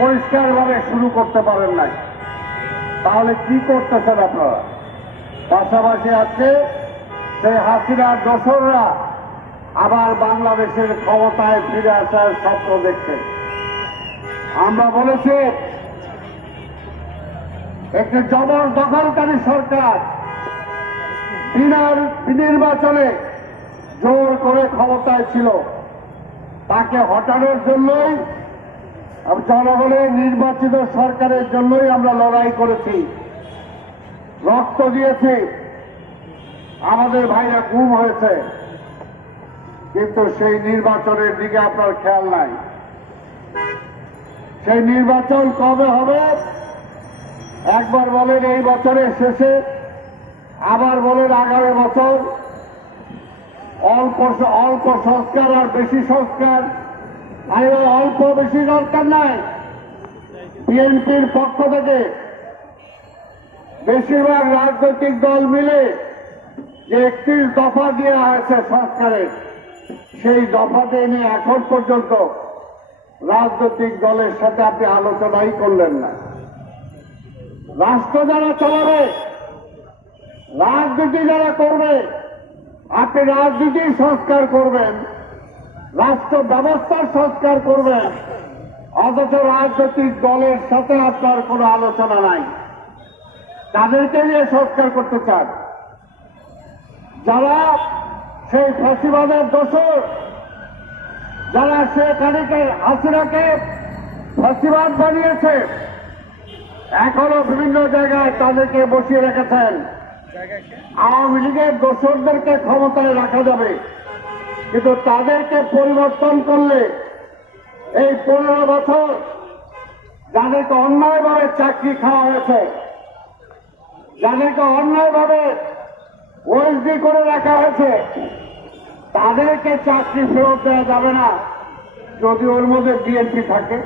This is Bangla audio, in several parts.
পরিষ্কারভাবে শুরু করতে পারেন নাই। তাহলে কি করতেছেন আপনারা? পাশাপাশি আজকে সেই হাসিনার দোসররা আবার বাংলাদেশের ক্ষমতায় ফিরে আসার স্বপ্ন দেখছে আমরা বলেছি, একটি জবর দখলকারী সরকার বিনার নির্বাচনে জোর করে ক্ষমতায় ছিল। তাকে হটানোর জন্যই জনগণের নির্বাচিত সরকারের জন্যই আমরা লড়াই করেছি। রক্ত দিয়েছি। আমাদের ভাইরা গুম হয়েছে। কিন্তু সেই নির্বাচনের দিকে আপনার খেয়াল নাই। সেই নির্বাচন কবে হবে? একবার বলেন এই বছরের শেষে, আবার বলেন আগামী বছর। অল্প অল্প সংস্কার আর বেশি সংস্কার আর অল্প বেশি দরকার নাই। বিএনপির পক্ষ থেকে বেশিরভাগ রাজনৈতিক দল মিলে যে একত্রিশ দফা দেওয়া হয়েছে সংস্কারের সেই দফাতে নিয়ে এখন পর্যন্ত রাজনৈতিক দলের সাথে আপনি আলোচনাই করলেন না। রাষ্ট্র যারা চালাবে, রাজনীতি যারা করবে, আপনি রাজনীতি সংস্কার করবেন। রাষ্ট্র ব্যবস্থার সংস্কার করবেন অথচ রাজনৈতিক দলের সাথে আপনার কোনো আলোচনা নাই। তাদেরকে নিয়ে সংস্কার করতে চান। যারা সেই ফাঁসিবাদের দোষর, যারা শেখ হাসিনাকে হাসিনাকে ফাঁসিবাদ বানিয়েছে, এখনও বিভিন্ন জায়গায় তাদেরকে বসিয়ে রেখেছেন। আওয়ামী লীগের দোষরদেরকে ক্ষমতায় রাখা যাবে। কিন্তু তাদেরকে পরিবর্তন করলে এই পনেরো বছর যাদেরকে অন্যায়ভাবে চাকরি খাওয়া হয়েছে, যাদেরকে অন্যায়ভাবে ওএসডি করে রাখা হয়েছে, তাদেরকে চাকরি ফেরত দেওয়া যাবে না যদি ওর মধ্যে বিএনপি থাকে।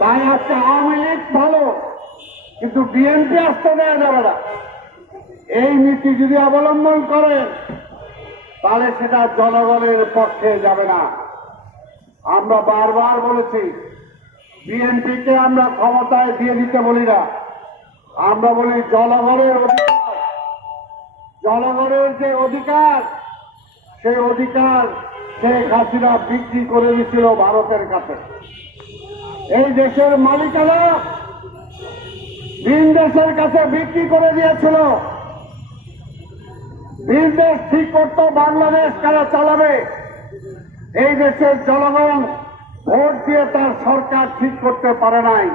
তাই আজকে আওয়ামী লীগ ভালো, কিন্তু বিএনপি আসতে দেওয়া যাবে না। এই নীতি যদি অবলম্বন করেন তাহলে সেটা জনগণের পক্ষে যাবে না। আমরা বারবার বলেছি, বিএনপিকে আমরা ক্ষমতায় দিয়ে দিতে বলি না। আমরা বলি জনগণের অধিকার। জনগণের যে অধিকার, সেই অধিকার শেখ হাসিনা বিক্রি করে দিচ্ছিল ভারতের কাছে। এই দেশের মালিকানা ভিন দেশের কাছে বিক্রি করে দিয়েছিল। দেশ ঠিক করতো বাংলাদেশ কারা চালাবে? এই দেশের জনগণ ভোট দিয়ে তার সরকার ঠিক করতে পারে নাই।